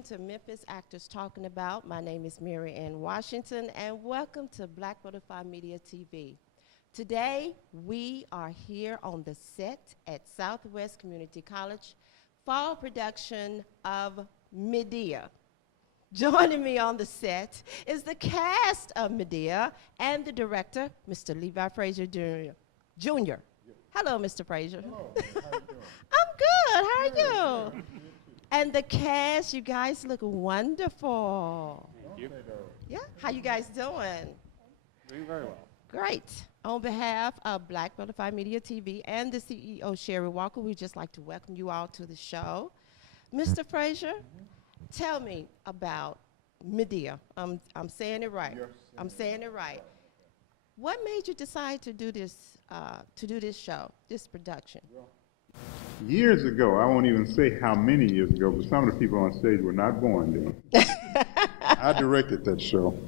welcome to Memphis Actors Talking About. My name is Mary Ann Washington, and welcome to Black Butterfly Media TV. Today, we are here on the set at Southwest Community College, fall production of Medea. Joining me on the set is the cast of Medea and the director, Mr. Levi Frazier Jr. Hello, Mr. Frazier. Hello, how you doing? I'm good. How are you? And the cast, you guys look wonderful. Thank you. Yeah, how you guys doing? Doing very well. Great. On behalf of Black Butterfly Media TV and the CEO, Sherry Walker, we'd just like to welcome you all to the show. Mr. Frazier, tell me about Medea. I'm saying it right. I'm saying it right. What made you decide to do this show, this production? Years ago, I won't even say how many years ago, but some of the people on stage were not born then. I directed that show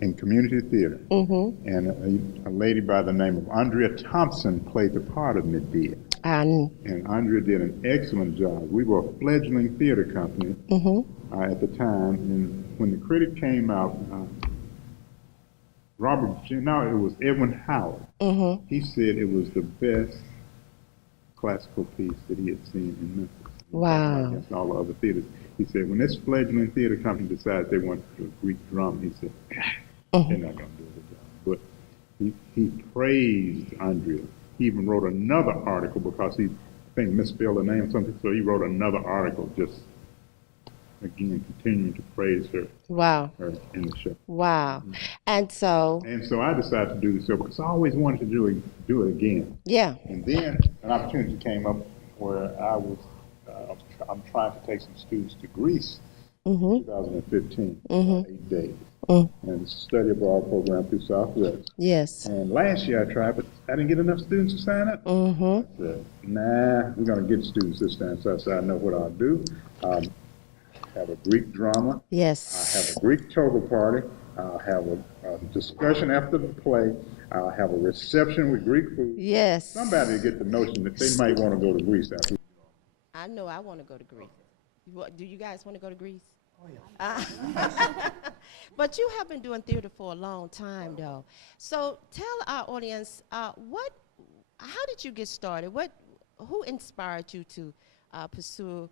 in community theater. And a lady by the name of Andrea Thompson played the part of Medea. And Andrea did an excellent job. We were a fledgling theater company at the time, and when the critic came out, it was Edwin Howard. He said it was the best classical piece that he had seen in Memphis. Wow. Against all the other theaters. He said, when this fledgling theater company decides they want to do a Greek drama, he said, they're not going to do a good job. But he praised Andrea. He even wrote another article because he, I think, misspelled the name or something, so he wrote another article just, again, continuing to praise her. Wow. Her in the show. Wow. And so I decided to do the show because I always wanted to do it again. Yeah. And then an opportunity came up where I'm trying to take some students to Greece in 2015, 8 days. And it's a study abroad program through Southwest. Yes. And last year I tried, but I didn't get enough students to sign up. I said, nah, we're going to get students this time. So I said, I know what I'll do. Have a Greek drama. Yes. I'll have a Greek toga party. I'll have a discussion after the play. I'll have a reception with Greek food. Yes. Somebody will get the notion that they might want to go to Greece after. I know I want to go to Greece. Do you guys want to go to Greece? Oh, yeah. But you have been doing theater for a long time, though. So tell our audience, how did you get started? Who inspired you to pursue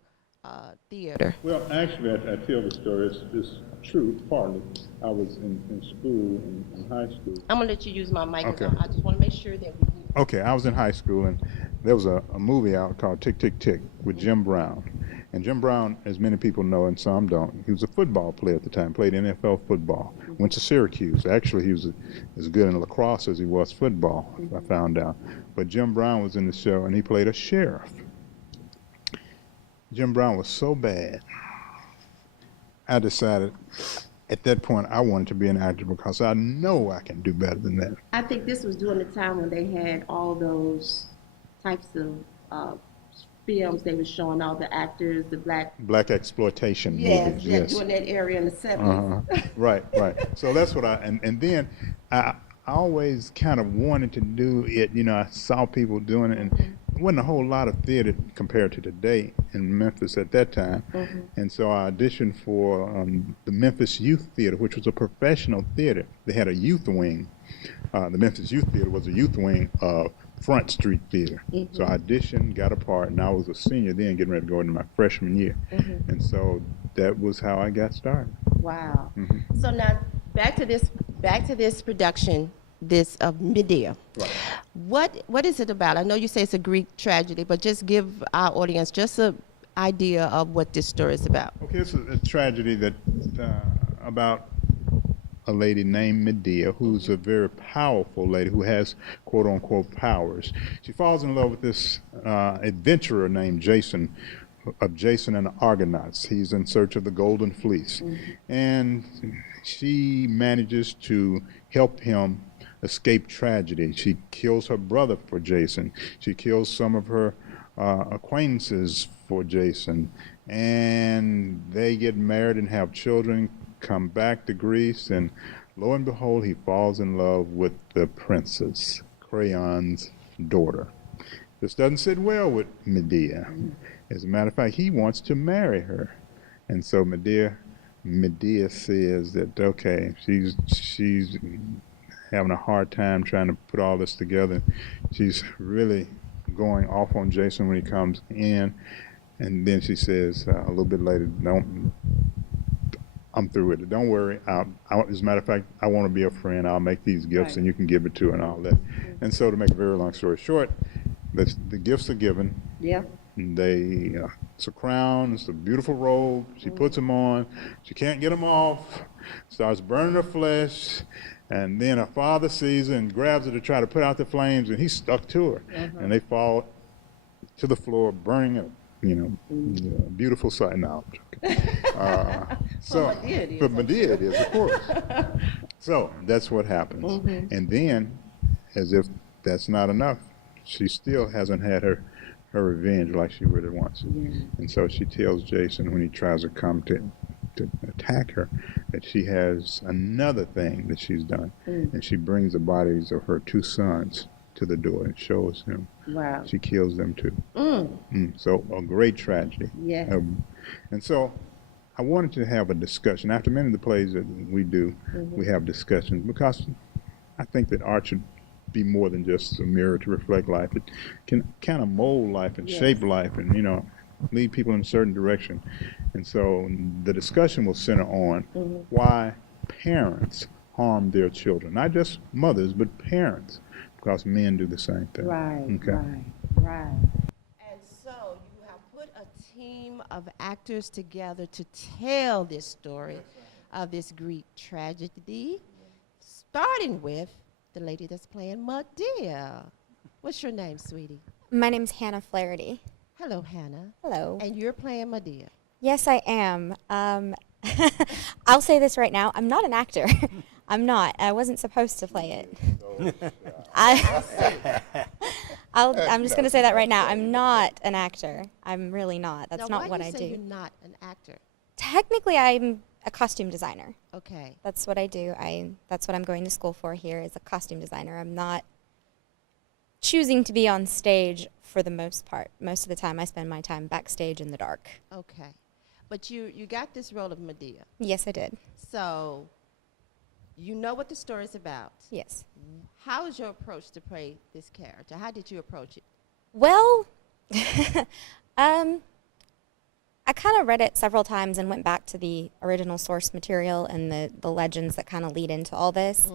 theater? Well, actually, I tell the story. It's true, partly. I was in school, in high school. I'm going to let you use my microphone. Okay. I just want to make sure that we hear. Okay, I was in high school, and there was a movie out called Tick, Tick, Tick with Jim Brown. And Jim Brown, as many people know and some don't, he was a football player at the time, played NFL football, went to Syracuse. Actually, he was as good in lacrosse as he was football, I found out. But Jim Brown was in the show, and he played a sheriff. Jim Brown was so bad, I decided at that point I wanted to be an actor because I know I can do better than that. I think this was during the time when they had all those types of films they were showing, all the actors, the black exploitation movies. Yes, during that area in the 70s. Right. So that's what and then I always kind of wanted to do it. I saw people doing it, and there wasn't a whole lot of theater compared to today in Memphis at that time. And so I auditioned for the Memphis Youth Theater, which was a professional theater. They had a youth wing. The Memphis Youth Theater was a youth wing of Front Street Theater. So I auditioned, got a part, and I was a senior then, getting ready to go into my freshman year. And so that was how I got started. Wow. So now back to this production, this of Medea. Right. What is it about? I know you say it's a Greek tragedy, but just give our audience just an idea of what this story is about. Okay, it's a tragedy that about a lady named Medea, who's a very powerful lady who has quote-unquote powers. She falls in love with this adventurer named Jason, of Jason and the Argonauts. He's in search of the Golden Fleece. And she manages to help him escape tragedy. She kills her brother for Jason. She kills some of her acquaintances for Jason. And they get married and have children, come back to Greece, and lo and behold, he falls in love with the princess, Creon's daughter. This doesn't sit well with Medea. As a matter of fact, he wants to marry her. And so Medea says that, okay, she's having a hard time trying to put all this together. She's really going off on Jason when he comes in. And then she says a little bit later, I'm through with it. Don't worry. As a matter of fact, I want to be a friend. I'll make these gifts and you can give it to her and all that. And so to make a very long story short, the gifts are given. Yeah. It's a crown, it's a beautiful robe. She puts them on. She can't get them off. Starts burning her flesh. And then her father sees her and grabs her to try to put out the flames, and he's stuck to her. And they fall to the floor, burning up. Beautiful sight. No, I'm joking. For Medea it is, of course. So that's what happens. And then, as if that's not enough, she still hasn't had her revenge like she really wants. And so she tells Jason when he tries to come to attack her that she has another thing that she's done. And she brings the bodies of her 2 sons to the door and shows him. Wow. She kills them too. So a great tragedy. Yeah. And so I wanted to have a discussion. After many of the plays that we do, we have discussions because I think that art should be more than just a mirror to reflect life. It can kind of mold life and shape life and, lead people in a certain direction. And so the discussion will center on why parents harm their children. Not just mothers, but parents, because men do the same thing. Right, Okay. right. And so you have put a team of actors together to tell this story of this Greek tragedy, starting with the lady that's playing Medea. What's your name, sweetie? My name's Hannah Flaherty. Hello, Hannah. Hello. And you're playing Medea. Yes, I am. I'll say this right now. I'm not an actor. I'm not. I wasn't supposed to play it. I'm just going to say that right now. I'm not an actor. I'm really not. That's not what I do. Why do you say you're not an actor? Technically, I'm a costume designer. Okay. That's what I do. That's what I'm going to school for here is a costume designer. I'm not choosing to be on stage for the most part. Most of the time, I spend my time backstage in the dark. Okay. But you got this role of Medea. Yes, I did. So you know what the story's about. Yes. How is your approach to play this character? How did you approach it? Well, I kind of read it several times and went back to the original source material and the legends that kind of lead into all this.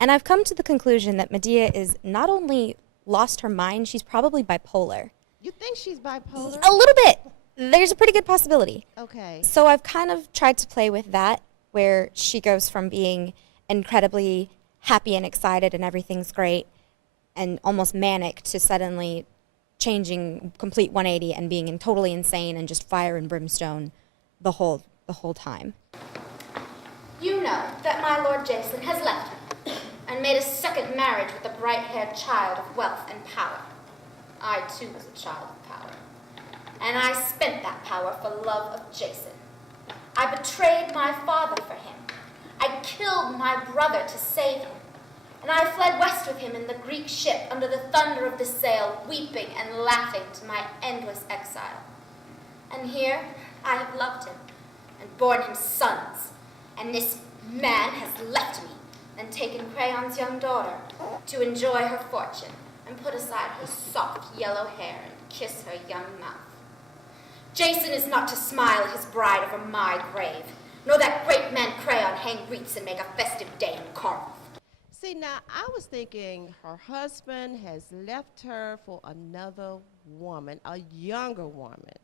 And I've come to the conclusion that Medea is not only lost her mind, she's probably bipolar. You think she's bipolar? A little bit. There's a pretty good possibility. Okay. So I've kind of tried to play with that, where she goes from being incredibly happy and excited and everything's great and almost manic to suddenly changing complete 180 and being totally insane and just fire and brimstone the whole time. You know that my Lord Jason has left her and made a second marriage with a bright-haired child of wealth and power. I, too, was a child of power. And I spent that power for love of Jason. I betrayed my father for him. I killed my brother to save him. And I fled west with him in the Greek ship under the thunder of the sail, weeping and laughing to my endless exile. And here I have loved him and borne him sons. And this man has left me and taken Crayon's young daughter to enjoy her fortune and put aside her soft yellow hair and kiss her young mouth. Jason is not to smile at his bride over my grave, nor that great man Crayon hang wreaths and make a festive day in Corinth. See, now, I was thinking her husband has left her for another woman, a younger woman,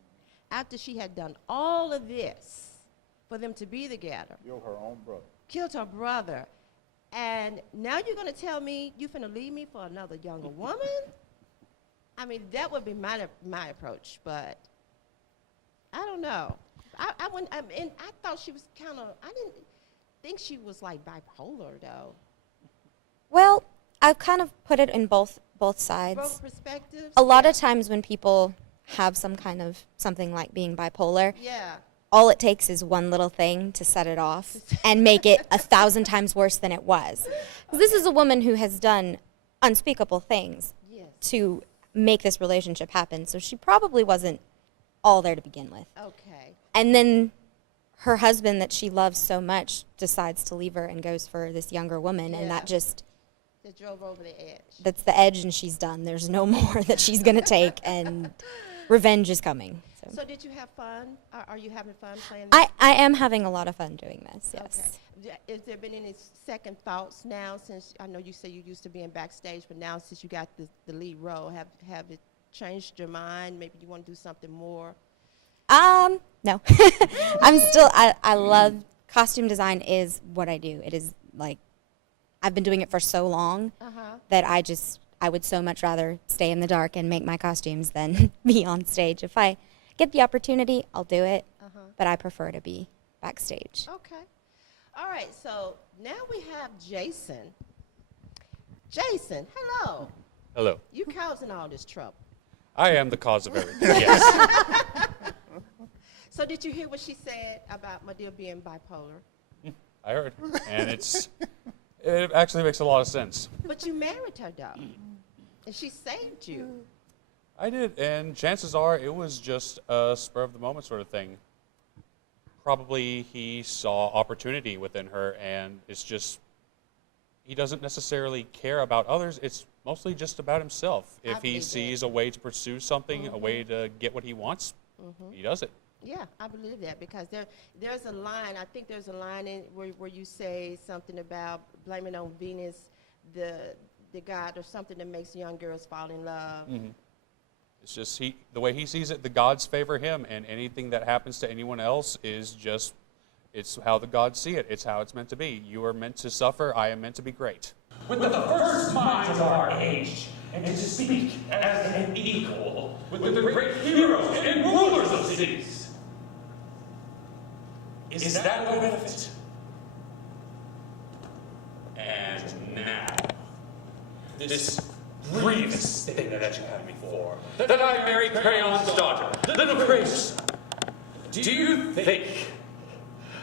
after she had done all of this for them to be together. Killed her own brother. Killed her brother. And now you're going to tell me you're going to leave me for another younger woman? I mean, that would be my approach, but I don't know. I thought she was kind of, I didn't think she was like bipolar, though. Well, I've kind of put it in both sides. Both perspectives? A lot of times when people have some kind of something like being bipolar, Yeah. all it takes is one little thing to set it off and make it 1,000 times worse than it was. 'Cause this is a woman who has done unspeakable things Yes. to make this relationship happen, so she probably wasn't all there to begin with. Okay. And then her husband that she loves so much decides to leave her and goes for this younger woman, and that just drove over the edge. That's the edge, and she's done. There's no more that she's going to take, and revenge is coming. So did you have fun? Are you having fun playing this? I am having a lot of fun doing this, yes. Okay. Has there been any second thoughts now, since I know you say you used to be in backstage, but now since you got the lead role, have it changed your mind? Maybe you want to do something more? No. I'm still, I love, costume design is what I do. It is like, I've been doing it for so long that I would so much rather stay in the dark and make my costumes than be on stage. If I get the opportunity, I'll do it, but I prefer to be backstage. Okay. All right, so now we have Jason. Jason, hello. Hello. You causing all this trouble. I am the cause of everything, yes. So did you hear what she said about Medea being bipolar? I heard, and it actually makes a lot of sense. But you married her, though, and she saved you. I did, and chances are it was just a spur of the moment sort of thing. Probably he saw opportunity within her, and it's just, he doesn't necessarily care about others. It's mostly just about himself. If he sees a way to pursue something, a way to get what he wants, he does it. Yeah, I believe that, because there's a line, I think there's a line in where you say something about blaming on Venus, the god or something that makes young girls fall in love. It's just the way he sees it, the gods favor him, and anything that happens to anyone else is just, it's how the gods see it. It's how it's meant to be. You are meant to suffer, I am meant to be great. With the first minds of our age, and to speak as an equal with the great heroes and rulers of cities. Is that a benefit? And now, this grievous thing that you have me for, that I married Crayon's daughter, little Grace. Do you think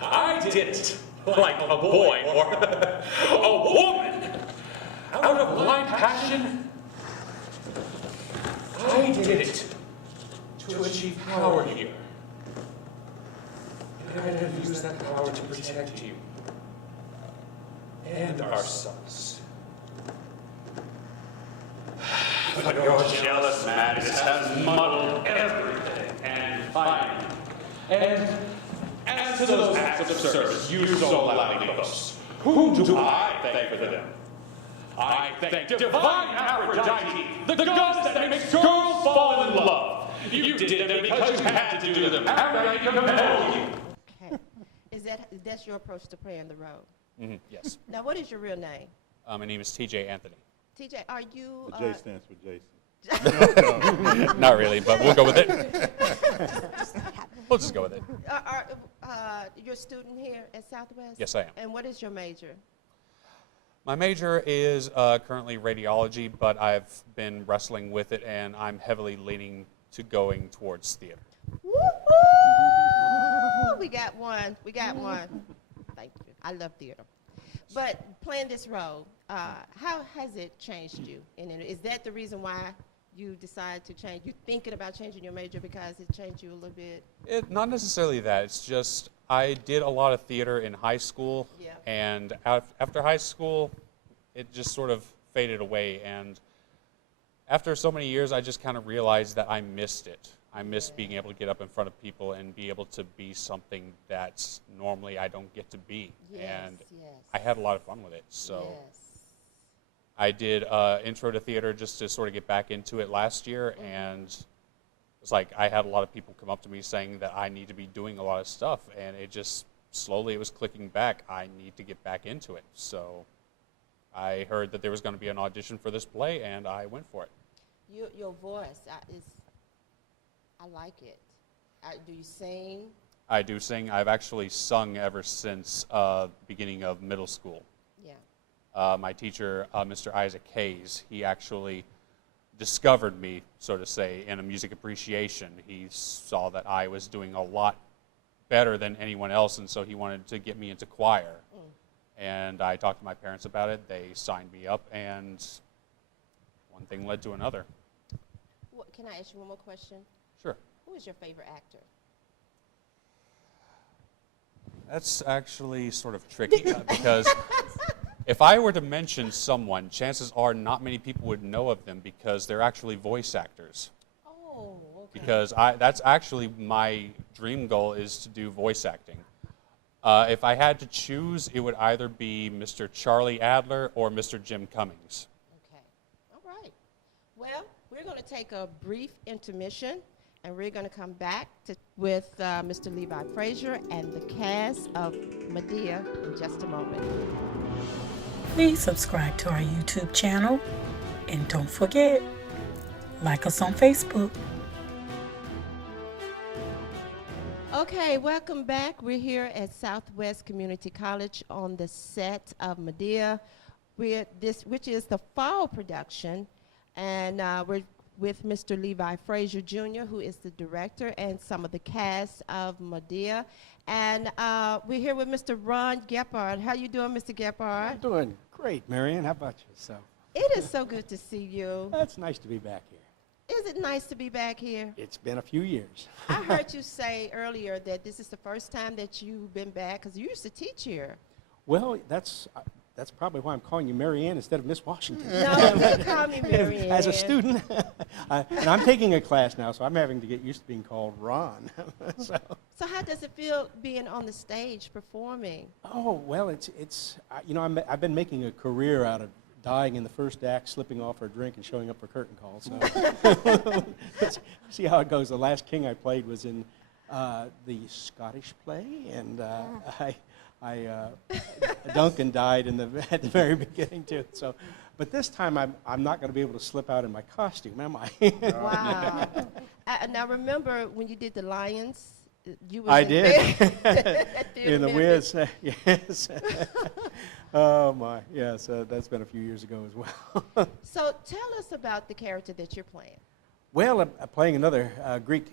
I did it like a boy or a woman out of blind passion? I did it to achieve power here. And I have used that power to protect you and our sons. But your jealous madness has muddled everything, and finally, and as to those acts of service you so loudly boast, whom do I thank for them? I thank divine Aphrodite, the goddess that makes girls fall in love. You did them because you had to do them. Aphrodite compelled you. Okay. That's your approach to playing the role? Yes. Now, what is your real name? My name is TJ Anthony. TJ, are you... The J stands for Jason. Not really, but we'll go with it. We'll just go with it. You're a student here at Southwest? Yes, I am. And what is your major? My major is currently radiology, but I've been wrestling with it, and I'm heavily leaning to going towards theater. Woo-hoo! We got one. We got one. Thank you. I love theater. But playing this role, how has it changed you? And is that the reason why you decided to change? You thinking about changing your major because it changed you a little bit? Not necessarily that. It's just I did a lot of theater in high school, and after high school, it just sort of faded away. And after so many years, I just kind of realized that I missed it. I missed being able to get up in front of people and be able to be something that normally I don't get to be. And I had a lot of fun with it. So I did intro to theater just to sort of get back into it last year, and it's like I had a lot of people come up to me saying that I need to be doing a lot of stuff, and it just slowly it was clicking back. I need to get back into it. So I heard that there was going to be an audition for this play, and I went for it. Your voice is, I like it. Do you sing? I do sing. I've actually sung ever since the beginning of middle school. Yeah. My teacher, Mr. Isaac Hayes, he actually discovered me, so to say, in a music appreciation. He saw that I was doing a lot better than anyone else, and so he wanted to get me into choir. And I talked to my parents about it. They signed me up, and one thing led to another. Can I ask you one more question? Sure. Who is your favorite actor? That's actually sort of tricky because if I were to mention someone, chances are not many people would know of them because they're actually voice actors. Oh, okay. Because that's actually my dream goal, is to do voice acting. If I had to choose, it would either be Mr. Charlie Adler or Mr. Jim Cummings. Okay. All right. Well, we're going to take a brief intermission, and we're going to come back with Mr. Levi Frazier and the cast of Medea in just a moment. Please subscribe to our YouTube channel, and don't forget, like us on Facebook. Okay, welcome back. We're here at Southwest Community College on the set of Medea, which is the fall production, and we're with Mr. Levi Frazier Jr., who is the director, and some of the cast of Medea. And we're here with Mr. Ron Gephart. How you doing, Mr. Gephart? I'm doing great, Marianne. How about yourself? It is so good to see you. It's nice to be back here. Is it nice to be back here? It's been a few years. I heard you say earlier that this is the first time that you've been back, because you used to teach here. Well, that's probably why I'm calling you Marianne instead of Miss Washington. No, you call me Marianne. As a student, and I'm taking a class now, so I'm having to get used to being called Ron. So how does it feel being on the stage performing? Oh, well, it's I've been making a career out of dying in the first act, slipping off her drink, and showing up for curtain calls. So see how it goes. The last king I played was in the Scottish play, and Duncan died at the very beginning too. So, but this time I'm not going to be able to slip out in my costume, am I? Wow. Now remember when you did the Lions, you was I in did. in the Wiz, yes. Oh my, yes. That's been a few years ago as well. So tell us about the character that you're playing. Well, I'm playing another Greek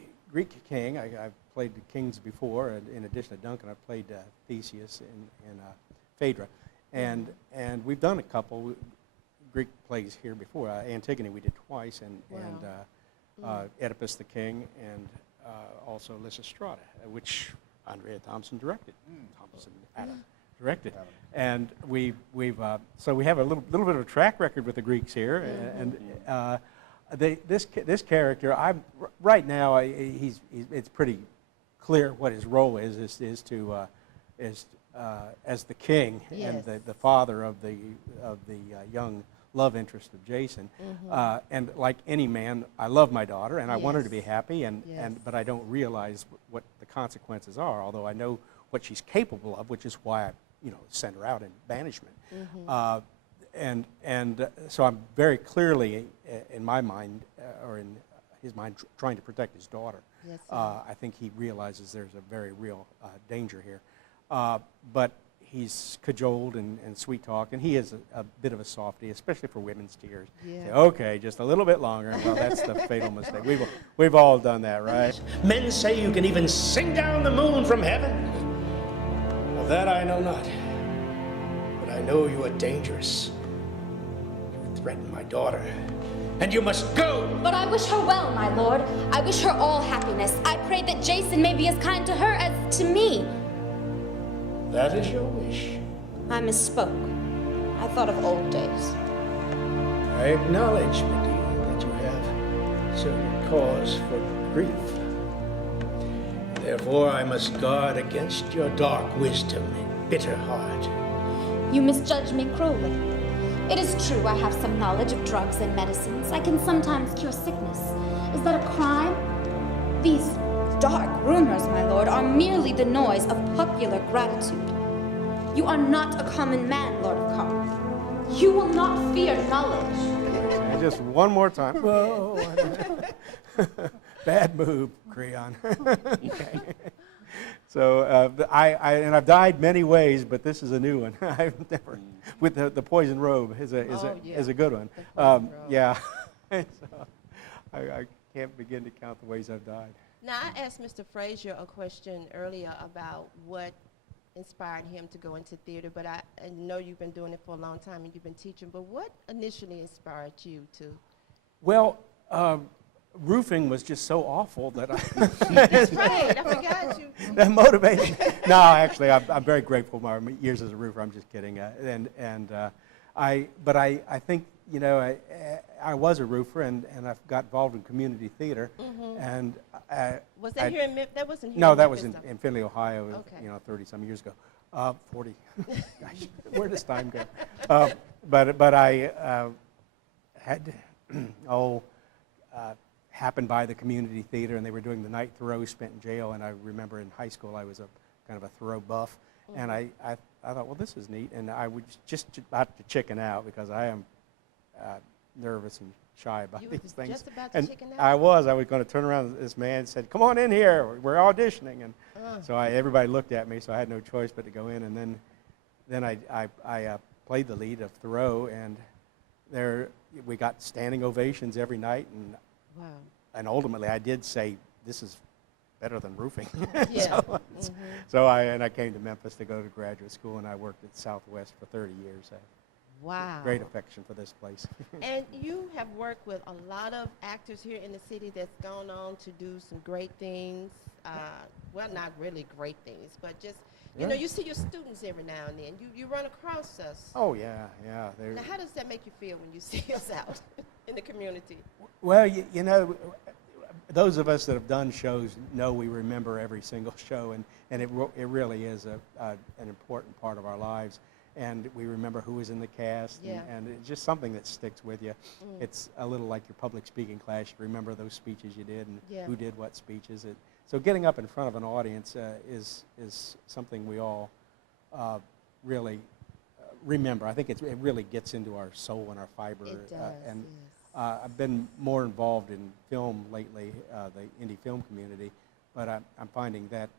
king. I've played the kings before, and in addition to Duncan, I've played Theseus in Phaedra, and we've done a couple Greek plays here before. Antigone we did twice, and Oedipus the King, and also Lysistrata, which Andrea Thompson directed. Directed, and so we have a little bit of a track record with the Greeks here, and this character, right now it's pretty clear what his role is as the king, yes, and the father of the young love interest of Jason. And like any man, I love my daughter, and I want her to be happy, but I don't realize what the consequences are, although I know what she's capable of, which is why I send her out in banishment. And so I'm very clearly, in my mind, or in his mind, trying to protect his daughter. Yes, I think he realizes there's a very real danger here. But he's cajoled and sweet-talked, and he is a bit of a softie, especially for women's tears. Yeah. Say, okay, just a little bit longer. Well, that's the fatal mistake. We've all done that, right? Men say you can even sing down the moon from heaven. Of that I know not. But I know you are dangerous. You threaten my daughter, and you must go. But I wish her well, my lord. I wish her all happiness. I pray that Jason may be as kind to her as to me. That is your wish. I misspoke. I thought of old days. I acknowledge, Medea, that you have certain cause for grief. Therefore, I must guard against your dark wisdom and bitter heart. You misjudge me cruelly. It is true I have some knowledge of drugs and medicines. I can sometimes cure sickness. Is that a crime? These dark rumors, my lord, are merely the noise of popular gratitude. You are not a common man, Lord of Carr. You will not fear knowledge. And just one more time. Whoa. Bad move, Creon. Okay. So I've died many ways, but this is a new one. I've never, with the poison robe is a good one. Yeah. So I can't begin to count the ways I've died. Now, I asked Mr. Frazier a question earlier about what inspired him to go into theater, but I know you've been doing it for a long time and you've been teaching, but what initially inspired you to? Well, roofing was just so awful that That's right. I forgot you. that motivated me. No, actually, I'm very grateful for my years as a roofer. I'm just kidding. I think, you know, I was a roofer, and I got involved in community theater. And Was that here in Memphis? That wasn't here. no, in that was Memphis, in Findlay, Ohio. Okay. You know, 30-some years ago. 40. Gosh, where does time go? But I had happened by the community theater, and they were doing the night Thoreau spent in jail. And I remember in high school I was a kind of a Thoreau buff, and I thought, well, this is neat. And I was just about to chicken out because I am nervous and shy about these things. Just about to And chicken out? I was going to turn around, and this man said, "Come on in here, we're auditioning." And so everybody looked at me, so I had no choice but to go in. And then I played the lead of Thoreau, and there we got standing ovations every night. And Wow. and ultimately I did say, this is better than roofing. Yeah. So I came to Memphis to go to graduate school, and I worked at Southwest for 30 years. I Wow. have great affection for this place. And you have worked with a lot of actors here in the city that's gone on to do some great things. Well, not really great things, but just, you know, you see your students every now and then. You run across us. Oh, yeah. Now, how does that make you feel when you see us out in the community? Well, you know, those of us that have done shows know we remember every single show, and it really is an important part of our lives. And we remember who was in the cast, and it's just something that sticks with you. It's a little like your public speaking class. You remember those speeches you did and who did what speeches. So getting up in front of an audience is something we all really remember. I think it really gets into our soul and our fiber. It does, and I've been more involved in film lately, the indie film community, but I'm finding that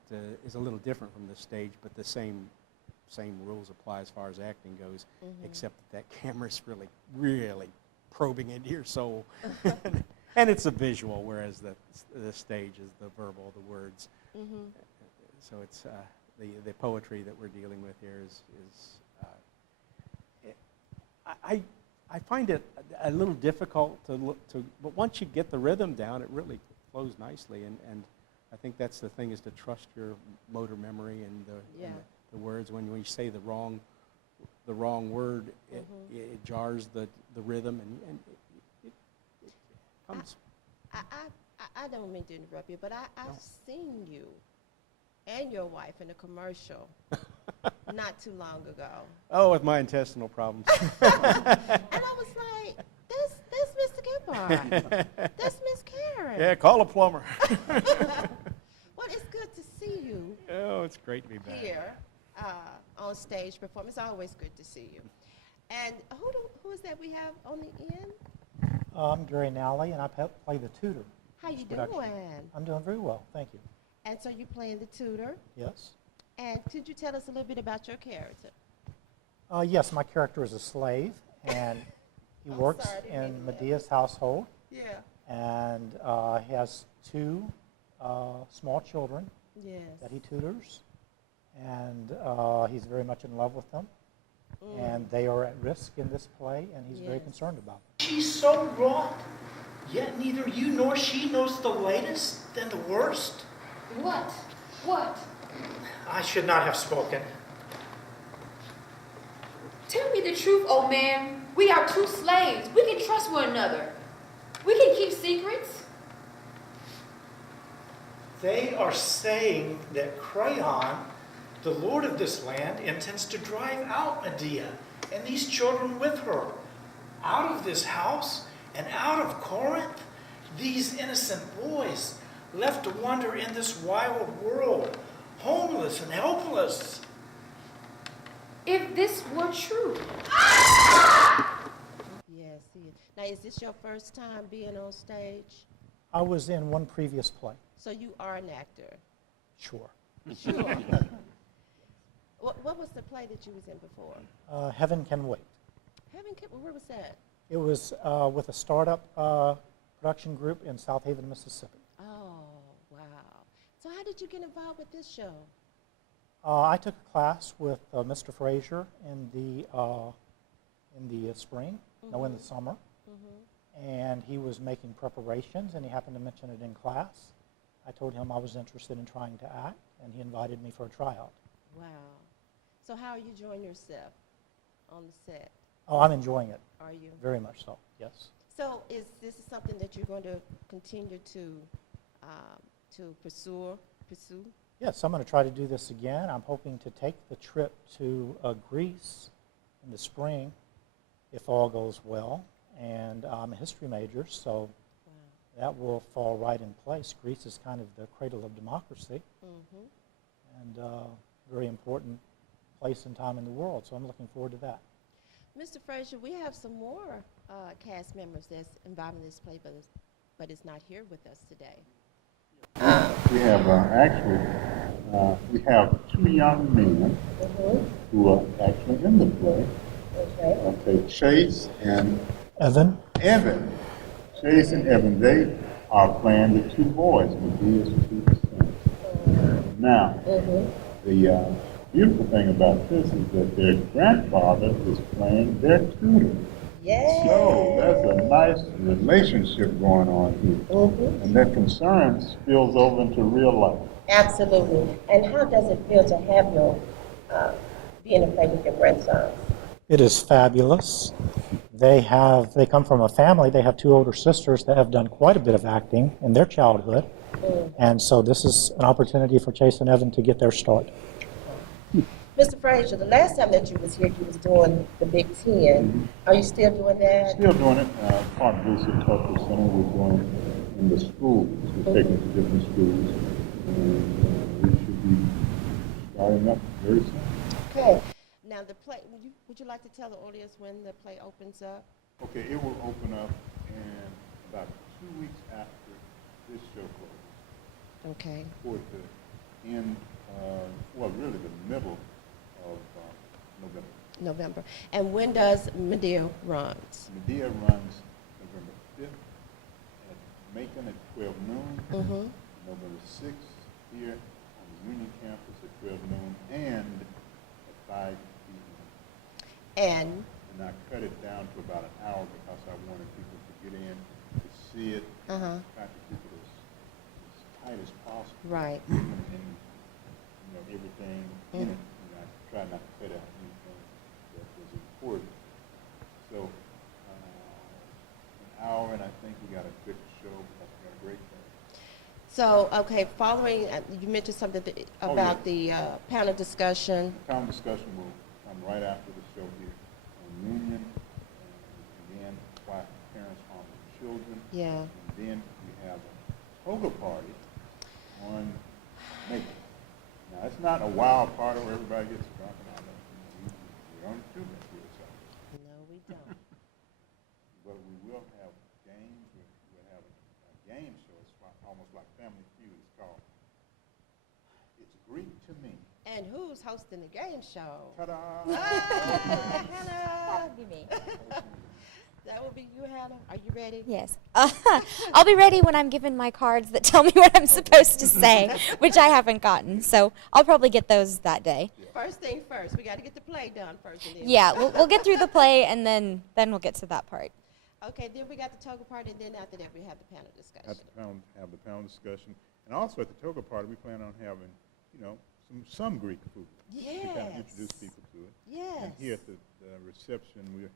is a little different from the stage, but the same rules apply as far as acting goes, except that camera's really, really probing into your soul. And it's a visual, whereas the stage is the verbal, the words. So it's the poetry that we're dealing with here is I find it a little difficult but once you get the rhythm down, it really flows nicely. And I think that's the thing, is to trust your motor memory and the words. When you say the wrong word, it jars the rhythm, and it comes. I don't mean to interrupt you, but I've seen you and your wife in a commercial not too long ago. Oh, with my intestinal problems. And I was like, that's Mr. Gephart. That's Miss Karen. Yeah, call a plumber. Well, it's good to see you. Oh, it's great to be back. Here on stage performing. It's always good to see you. And who is that we have on the end? I'm Gary Nelley, and I play the tutor. How you Production. doing? I'm doing very well, thank you. And so you're playing the tutor. Yes. And could you tell us a little bit about your character? Yes, my character is a slave, and he works in Medea's household. Yeah. And he has two small children that he tutors, and he's very much in love with them. And they are at risk in this play, and he's very concerned about them. She's so wrought, yet neither you nor she knows the latest than the worst. What? What? I should not have spoken. Tell me the truth, old man. We are two slaves. We can trust one another. We can keep secrets. They are saying that Crayon, the lord of this land, intends to drive out Medea and these children with her out of this house and out of Corinth. These innocent boys left to wander in this wild world, homeless and helpless. If this were true. Yes, he is. Now, is this your first time being on stage? I was in one previous play. So you are an actor? Sure. Sure. What was the play that you was in before? Heaven Can Wait. Where was that? It was with a startup production group in South Haven, Mississippi. Oh, wow. So how did you get involved with this show? I took a class with Mr. Frazier in the spring, no, in the summer, and he was making preparations, and he happened to mention it in class. I told him I was interested in trying to act, and he invited me for a tryout. Wow. So how are you enjoying yourself on the set? Oh, I'm enjoying it. Are you? Very much so, yes. So is this something that you're going to continue to pursue? Yes, I'm going to try to do this again. I'm hoping to take the trip to Greece in the spring, if all goes well. And I'm a history major, so that will fall right in place. Greece is kind of the cradle of democracy, and very important place and time in the world, so I'm looking forward to that. Mr. Frazier, we have some more cast members that's involved in this play, but it's not here with us today. We have we have two young men who are actually in the play. Okay, Chase and Evan? Evan. Chase and Evan, they are playing the two boys, Medea's two sons. Now, the beautiful thing about this is that their grandfather is playing their tutor. Yes. So there's a nice relationship going on here. And that concern spills over into real life. Absolutely. And how does it feel to have your, be in a play with your grandsons? It is fabulous. They come from a family, they have two older sisters that have done quite a bit of acting in their childhood. And so this is an opportunity for Chase and Evan to get their start. Mr. Frazier, the last time that you was here, you was doing the Big Ten. Are you still doing that? Still doing it. Part of Lucy Tucker Center, we're doing it in the schools. We're taking it to different schools. And we should be starting up very soon. Okay. Now, the play, would you like to tell the audience when the play opens up? Okay, it will open up in about 2 weeks after this show closes. Okay. Toward the end, well, really the middle of November. November. And when does Medea runs? Medea runs November 5th at Macon at 12 noon, November 6th here on the Union campus at 12 noon, and at 5 p.m. And I cut it down to about an hour because I wanted people to get in to see it, try to keep it as tight as possible. Right. And everything in it. I try not to cut out anything that was important. So, an hour, and I think we got a good show because we got a great thing. so, okay, following, you mentioned something about the panel discussion. The panel discussion will come right after the show here on Union, and again, why parents harm their children. Yeah. And then we have a toga party on Macon. Now, it's not a wild party where everybody gets drunk and all that. We don't do that here, so. No, we don't. But we will have games. We'll have a game show. It's almost like Family Feud. It's called It's Greek to Me. And who's hosting the game show? Ta-da! Hannah! Be me. That will be you, Hannah. Are you ready? Yes. I'll be ready when I'm given my cards that tell me what I'm supposed to say, which I haven't gotten. So I'll probably get those that day. First thing first, we got to get the play done first. And then Yeah, we'll get through the play, and then we'll get to that part. Okay, then we got the toga party, and then after that we have the panel discussion. Have the panel discussion. And also at the toga party, we plan on having, some Greek food. Yes. To kind of introduce people to it. Yes. And here at the reception, at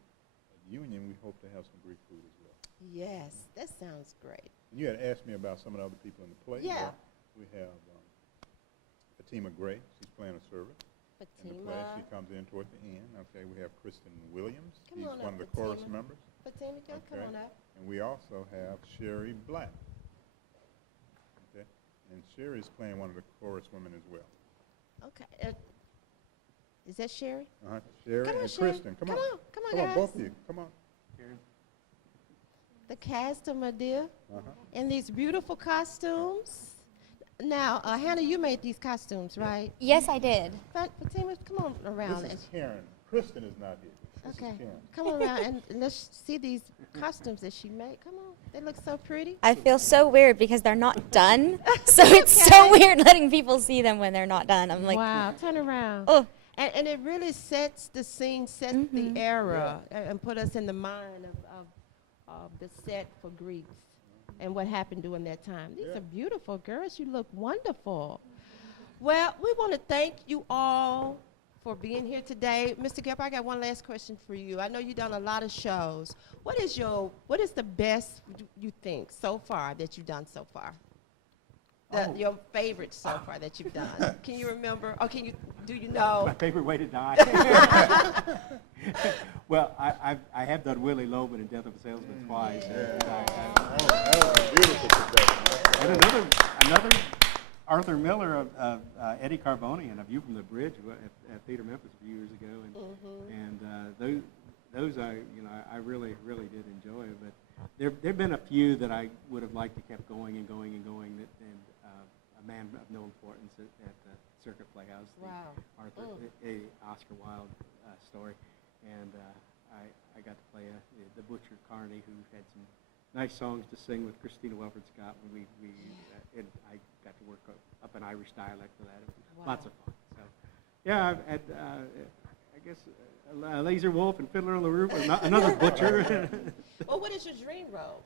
Union, we hope to have some Greek food as well. Yes, that sounds great. And you had asked me about some of the other people in the play. Yeah. Well, we have Fatima Gray. She's playing a servant in the play. She comes in toward the end. Okay, we have Kristen Williams. Come She's on one up, of the chorus Fatima. members. Fatima, come on up. And we also have Sherry Black. Okay, and Sherry's playing one of the chorus women as well. Okay. Is that Sherry? Sherry Come on, and Sherry. Kristen. Come on, guys. Both of you. Come on. The cast of Medea in these beautiful costumes. Now, Hannah, you made these costumes, right? Yes, I did. Fatima, come on around. This is Karen. Kristen is not here. This is Okay, Karen. come around and let's see these costumes that she made. Come on, they look so pretty. I feel so weird because they're not done. So it's so weird letting people see them when they're not done. I'm like, Wow, turn around. oh, And it really sets the scene, sets the era, and put us in the mind of the set for Greeks and what happened during that time. These are beautiful girls. You look wonderful. Well, we want to thank you all for being here today. Mr. Gephart, I got one last question for you. I know you've done a lot of shows. What is the best you think so far that you've done so far? Your favorite so far that you've done? Can you remember? Or do you know? My favorite way to die. Well, I have done Willie Loman in Death of a Salesman twice. That was a beautiful production. And another Arthur Miller of Eddie Carboni and A View from the Bridge at Theater Memphis a few years ago, and those I really did enjoy. But there've been a few that I would have liked to kept going and going and going. And A Man of No Importance at the Circuit Playhouse, the Oscar Wilde story, and I got to play the butcher Carney, who had some nice songs to sing with Christina Welford Scott. When and I got to work up an Irish dialect for that. It was lots of fun. So, yeah, I guess Laser Wolf and Fiddler on the Roof, another butcher. Well, what is your dream role?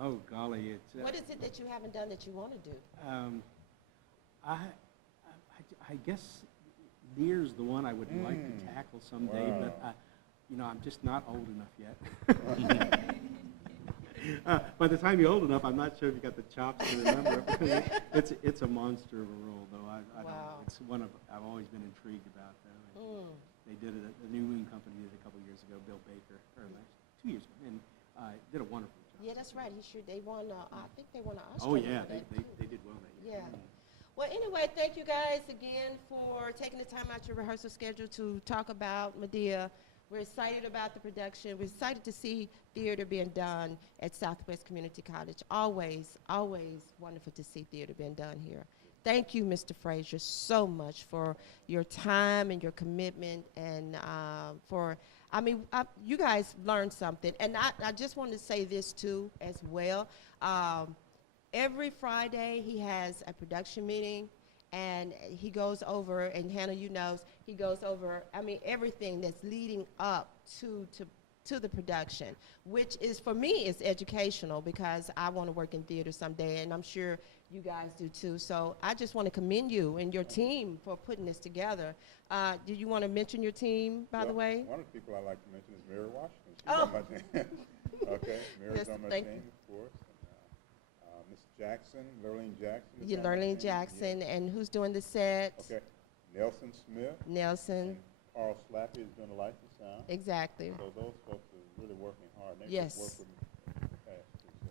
Oh golly, it's. What is it that you haven't done that you want to do? I guess Lear's the one I would like to tackle someday, but I'm just not old enough yet. By the time you're old enough, I'm not sure if you got the chops to remember. It's a monster of a role, though. I don't know. It's one I've always been intrigued about, though. They did it. The New Moon Company did it a couple years ago. Bill Baker, or 2 years ago, and did a wonderful job. Yeah, that's right. They won. I think they won an Oscar. Oh yeah, they did well that year. Yeah. Well, anyway, thank you guys again for taking the time out your rehearsal schedule to talk about Medea. We're excited about the production. We're excited to see theater being done at Southwest Community College. Always, always wonderful to see theater being done here. Thank you, Mr. Frazier, so much for your time and your commitment, and you guys learned something. And I just wanted to say this, too, as well. Every Friday, he has a production meeting, and he goes over, and Hannah, he goes over, everything that's leading up to the production, which is, for me, is educational, because I want to work in theater someday, and I'm sure you guys do too. So I just want to commend you and your team for putting this together. Do you want to mention your team, by the way? One of the people I like to mention is Mary Washington. She's on my team. Okay, Mary's on my team, of course. Miss Jackson, Lurleen Jackson. Lurleen Jackson, and who's doing the set? Okay, Nelson Smith. Nelson. And Carl Slappy is doing the lights and sound. Exactly. So those folks are really working hard. They just work with me in the past too, so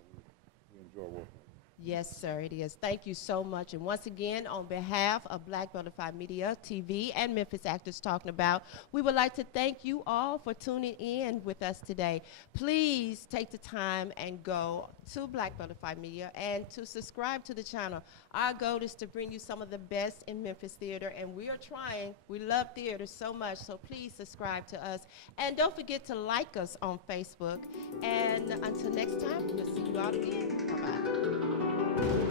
we enjoy working with them. Yes, sir, it is. Thank you so much. And once again, on behalf of Black Butterfly Media TV and Memphis Actors Talking About, we would like to thank you all for tuning in with us today. Please take the time and go to Black Butterfly Media and to subscribe to the channel. Our goal is to bring you some of the best in Memphis theater, and we are trying. We love theater so much, so please subscribe to us. And don't forget to like us on Facebook. And until next time, we'll see you all again. Bye-bye.